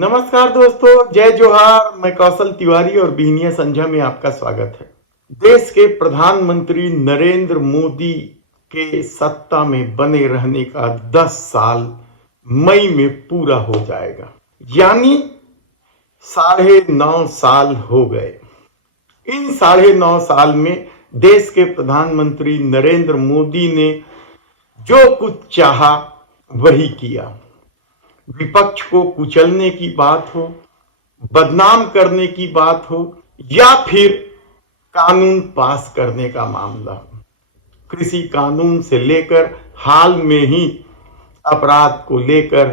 नमस्कार दोस्तों, जय जोहार। मैं कौशल तिवारी और बीनिया संझा में आपका स्वागत है। देश के प्रधानमंत्री नरेंद्र मोदी के सत्ता में बने रहने का 10 साल मई में पूरा हो जाएगा, यानी 9.5 साल हो गए। इन 9.5 साल में देश के प्रधानमंत्री नरेंद्र मोदी ने जो कुछ चाहा वही किया। विपक्ष को कुचलने की बात हो, बदनाम करने की बात हो या फिर कानून पास करने का मामला हो, कृषि कानून से लेकर हाल में ही अपराध को लेकर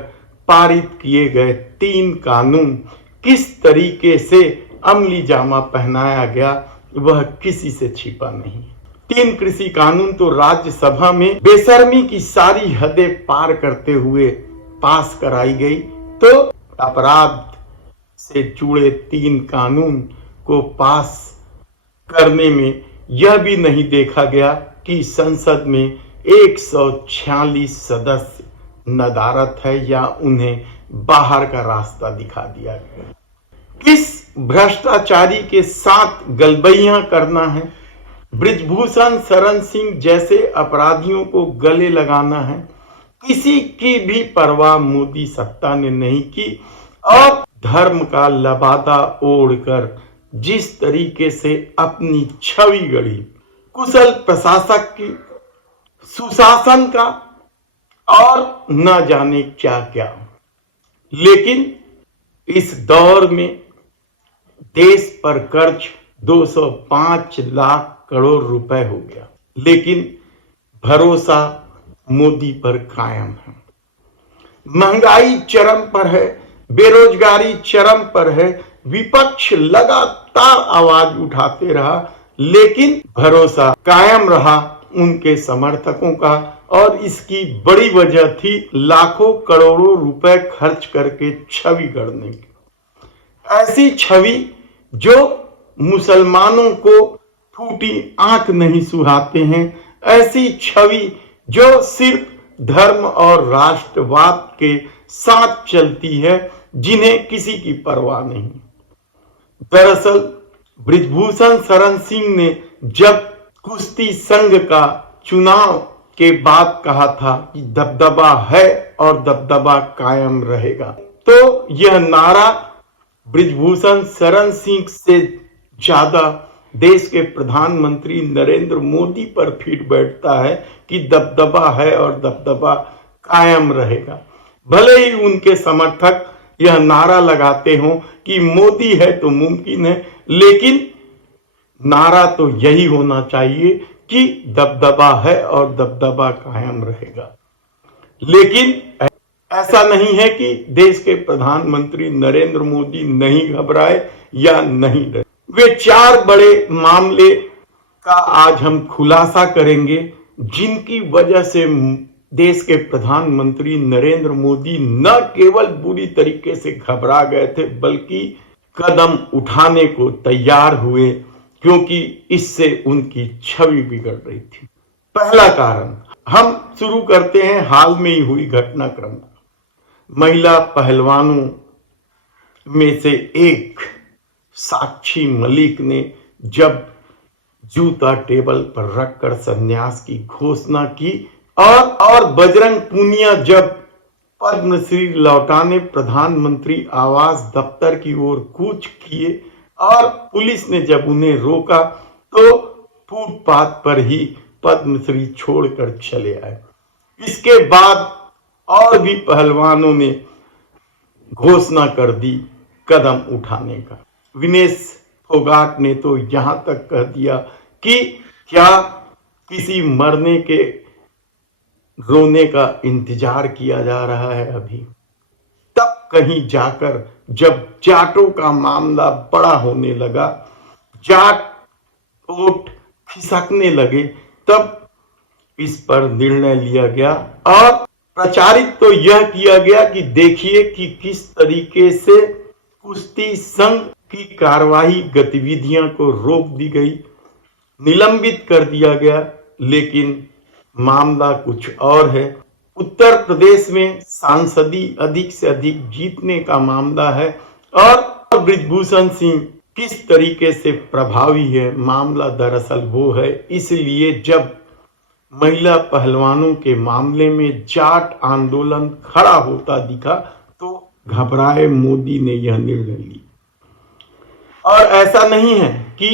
पारित किए गए 3 कानून किस तरीके से अमली जामा पहनाया गया वह किसी से छिपा नहीं। 3 कृषि कानून तो राज्यसभा में बेशर्मी की सारी हदें पार करते हुए पास कराई गई, तो अपराध से जुड़े 3 कानून को पास करने में यह भी नहीं देखा गया कि संसद में 146 सदस्य नदारद है या उन्हें बाहर का रास्ता दिखा दिया गया। किस भ्रष्टाचारी के साथ गलबैयां करना है, बृजभूषण शरण सिंह जैसे अपराधियों को गले लगाना है, किसी की भी परवाह मोदी सत्ता ने नहीं की और धर्म का लबादा ओढ़कर जिस तरीके से अपनी छवि गढ़ी, कुशल प्रशासक की, सुशासन का और न जाने क्या क्या। लेकिन इस दौर में देश पर कर्ज 205 लाख करोड़ रुपए हो गया, लेकिन भरोसा मोदी पर कायम है। महंगाई चरम पर है, बेरोजगारी चरम पर है, विपक्ष लगातार आवाज उठाते रहा, लेकिन भरोसा कायम रहा उनके समर्थकों का और इसकी बड़ी वजह थी लाखों करोड़ों रुपए खर्च करके छवि गढ़ने की। ऐसी छवि जो मुसलमानों को फूटी आंख नहीं सुहाते हैं, ऐसी छवि जो सिर्फ धर्म और राष्ट्रवाद के साथ चलती है, जिन्हें किसी की परवाह नहीं। दरअसल बृजभूषण शरण सिंह ने जब कुश्ती संघ का चुनाव के बाद कहा था कि दबदबा है और दबदबा कायम रहेगा, तो यह नारा बृजभूषण शरण सिंह से ज्यादा देश के प्रधानमंत्री नरेंद्र मोदी पर फिट बैठता है कि दबदबा है और दबदबा कायम रहेगा। भले ही उनके समर्थक यह नारा लगाते हो कि मोदी है तो मुमकिन है, लेकिन नारा तो यही होना चाहिए कि दबदबा है और दबदबा कायम रहेगा। लेकिन ऐसा नहीं है कि देश के प्रधानमंत्री नरेंद्र मोदी नहीं घबराए या नहीं डरे। वे 4 बड़े मामले का आज हम खुलासा करेंगे, जिनकी वजह से देश के प्रधानमंत्री नरेंद्र मोदी न केवल बुरी तरीके से घबरा गए थे, बल्कि कदम उठाने को तैयार हुए, क्योंकि इससे उनकी छवि बिगड़ रही थी। पहला कारण, हम शुरू करते हैं हाल में ही हुई घटनाक्रम। महिला पहलवानों में से एक साक्षी मलिक ने जब जूता टेबल पर रखकर संन्यास की घोषणा की और बजरंग पूनिया जब पद्मश्री लौटाने प्रधानमंत्री आवास दफ्तर की ओर कूच किए और पुलिस ने जब उन्हें रोका तो फुटपाथ पर ही पद्मश्री छोड़कर चले आए। इसके बाद और भी पहलवानों ने घोषणा कर दी कदम उठाने का। विनेश फोगाट ने तो यहां तक कह दिया कि क्या किसी मरने के रोने का इंतजार किया जा रहा है अभी। तब कहीं जाकर जब जाटों का मामला बड़ा होने लगा, जाट वोट खिसकने लगे, तब इस पर निर्णय लिया गया और प्रचारित तो यह किया गया कि देखिए कि किस तरीके से कुश्ती संघ की कार्यवाही गतिविधियां को रोक दी गई, निलंबित कर दिया गया। लेकिन मामला कुछ और है। उत्तर प्रदेश में सांसदी अधिक से अधिक जीतने का मामला है और बृजभूषण सिंह किस तरीके से प्रभावी है, मामला दरअसल वो है। इसलिए जब महिला पहलवानों के मामले में जाट आंदोलन खड़ा होता दिखा तो घबराए मोदी ने यह निर्णय लिया। और ऐसा नहीं है कि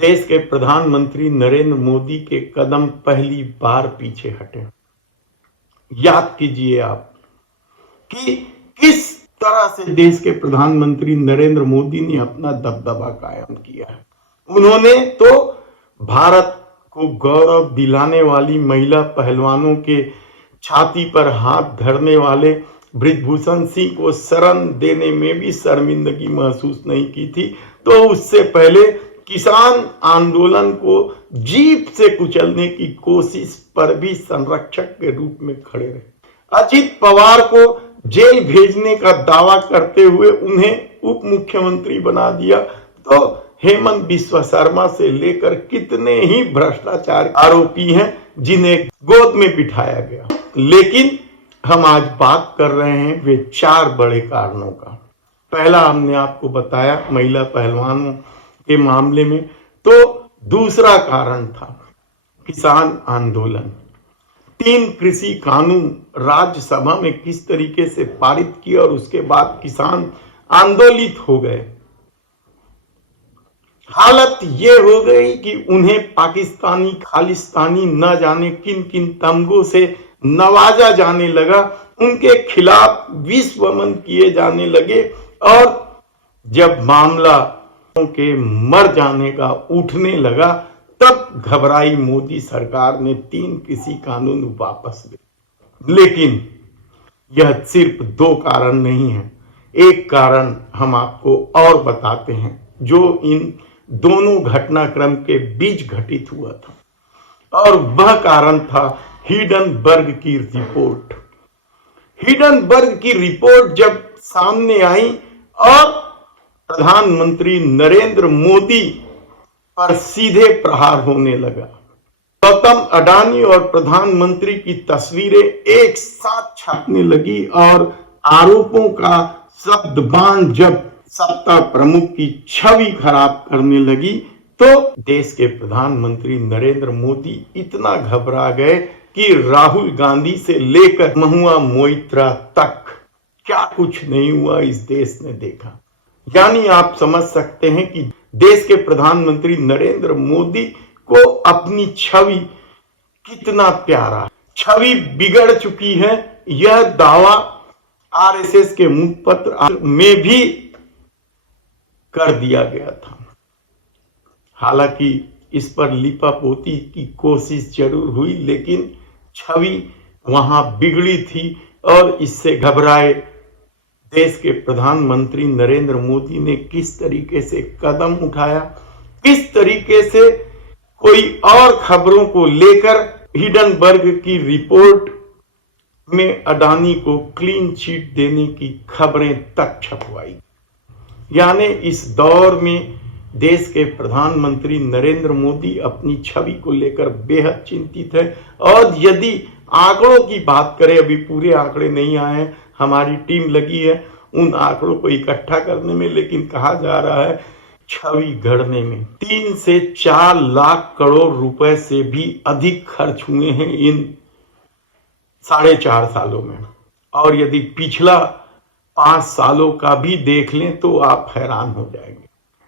देश के प्रधानमंत्री नरेंद्र मोदी के कदम पहली बार पीछे हटे। याद कीजिए आप कि किस तरह से देश के प्रधानमंत्री नरेंद्र मोदी ने अपना दबदबा कायम किया है। उन्होंने तो भारत को गौरव दिलाने वाली महिला पहलवानों के छाती पर हाथ धरने वाले बृजभूषण सिंह को शरण देने में भी शर्मिंदगी महसूस नहीं की थी, तो उससे पहले किसान आंदोलन को जीप से कुचलने की कोशिश पर भी संरक्षक के रूप में खड़े रहे। अजित पवार को जेल भेजने का दावा करते हुए उन्हें उप मुख्यमंत्री बना दिया, तो हेमंत बिस्वा शर्मा से लेकर कितने ही भ्रष्टाचार आरोपी हैं जिन्हें गोद में बिठाया गया। लेकिन हम आज बात कर रहे हैं वे 4 बड़े कारणों का। पहला हमने आपको बताया महिला पहलवानों के मामले में, तो दूसरा कारण था किसान आंदोलन। 3 कृषि कानून राज्यसभा में किस तरीके से पारित किए और उसके बाद किसान आंदोलित हो गए। हालत ये हो गई कि उन्हें पाकिस्तानी खालिस्तानी न जाने किन किन तमगों से नवाजा जाने लगा, उनके खिलाफ विश्वमन किए जाने लगे और जब मामला के मर जाने का उठने लगा तब घबराई मोदी सरकार ने 3 कृषि कानून वापस लिए। लेकिन यह सिर्फ 2 कारण नहीं है, एक कारण हम आपको और बताते हैं जो इन दोनों घटनाक्रम के बीच घटित हुआ था और वह कारण था हिडनबर्ग की रिपोर्ट। हिडनबर्ग की रिपोर्ट जब सामने आई और प्रधानमंत्री नरेंद्र मोदी पर सीधे प्रहार होने लगा। गौतम अडानी और प्रधानमंत्री की तस्वीरें एक साथ छपने लगी और आरोपों का शब्दबाण जब सत्ता प्रमुख की छवि खराब करने लगी तो देश के प्रधानमंत्री नरेंद्र मोदी इतना घबरा गए कि राहुल गांधी से लेकर महुआ मोइत्रा तक क्या कुछ नहीं हुआ इस देश ने देखा। यानी आप समझ सकते हैं कि देश के प्रधानमंत्री नरेंद्र मोदी को अपनी छवि कितना प्यारा, छवि बिगड़ चुकी है, यह दावा आरएसएस के मुखपत्र में भी कर दिया गया था। हालांकि इस पर लिपापोती की कोशिश जरूर हुई लेकिन छवि वहां बिगड़ी थी और इससे घबराए देश के प्रधानमंत्री नरेंद्र मोदी ने किस तरीके से कदम उठाया, किस तरीके से कोई और खबरों को लेकर हिडनबर्ग की रिपोर्ट में अडानी को क्लीन चिट देने की खबरें तक छपवाई। यानी इस दौर में देश के प्रधानमंत्री नरेंद्र मोदी अपनी छवि को लेकर बेहद चिंतित है और यदि आंकड़ों की बात करें, अभी पूरे आंकड़े नहीं आए हैं, हमारी टीम लगी है उन आंकड़ों को इकट्ठा करने में, लेकिन कहा जा रहा है छवि गढ़ने में 3 से 4 लाख करोड़ रुपए से भी अधिक खर्च हुए हैं इन 4.5 सालों में। और यदि पिछला 5 सालों का भी देख लें तो आप हैरान हो जाएंगे।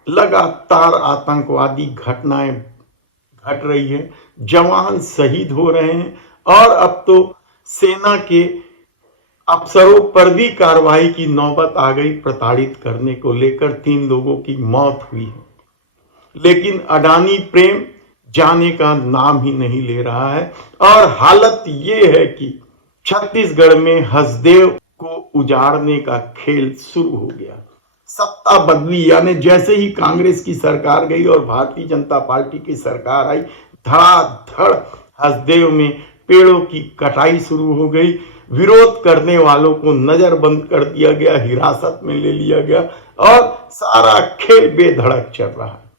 लगातार आतंकवादी घटनाएं घट रही है, जवान शहीद हो रहे हैं और अब तो सेना के अफसरों पर भी कार्रवाई की नौबत आ गई। प्रताड़ित करने को लेकर 3 लोगों की मौत हुई है लेकिन अडानी प्रेम जाने का नाम ही नहीं ले रहा है। और हालत ये है कि छत्तीसगढ़ में हसदेव को उजाड़ने का खेल शुरू हो गया। सत्ता बदली, यानी जैसे ही कांग्रेस की सरकार गई और भारतीय जनता पार्टी की सरकार आई, धड़ाधड़ हसदेव में पेड़ों की कटाई शुरू हो गई। विरोध करने वालों को नजरबंद कर दिया गया, हिरासत में ले लिया गया और सारा खेल बेधड़क चल रहा है।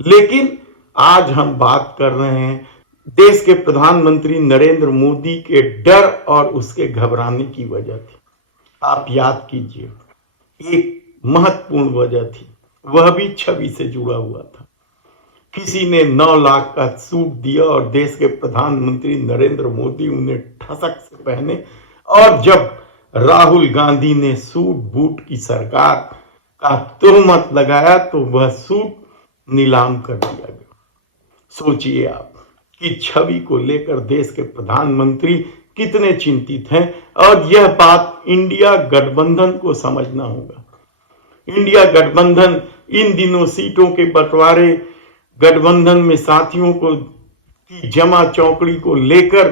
लेकिन आज हम बात कर रहे हैं देश के प्रधानमंत्री नरेंद्र मोदी के डर और उसके घबराने की वजह थी। आप याद कीजिए, एक महत्वपूर्ण वजह थी, वह भी छवि से जुड़ा हुआ था। किसी ने 9 लाख का सूट दिया और देश के प्रधानमंत्री नरेंद्र मोदी उन्हें ठसक से पहने, और जब राहुल गांधी ने सूट बूट की सरकार का तोहमत लगाया तो वह सूट नीलाम कर दिया गया। सोचिए आप कि छवि को लेकर देश के प्रधानमंत्री कितने चिंतित हैं, और यह बात इंडिया गठबंधन को समझना होगा। इंडिया गठबंधन इन दिनों सीटों के बंटवारे, गठबंधन में साथियों को की जमा चौकड़ी को लेकर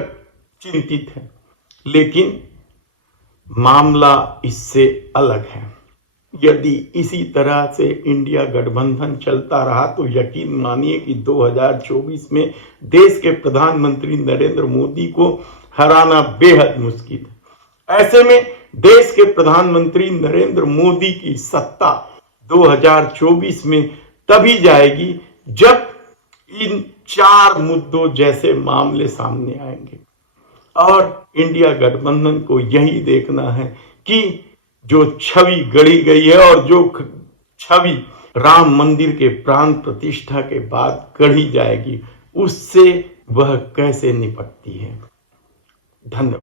चिंतित है, लेकिन मामला इससे अलग है। यदि इसी तरह से इंडिया गठबंधन चलता रहा तो यकीन मानिए कि 2024 में देश के प्रधानमंत्री नरेंद्र मोदी को हराना बेहद मुश्किल है। ऐसे में देश के प्रधानमंत्री नरेंद्र मोदी की सत्ता 2024 में तभी जाएगी जब इन 4 मुद्दों जैसे मामले सामने आएंगे, और इंडिया गठबंधन को यही देखना है कि जो छवि गढ़ी गई है और जो छवि राम मंदिर के प्राण प्रतिष्ठा के बाद गढ़ी जाएगी, उससे वह कैसे निपटती है। धन्यवाद।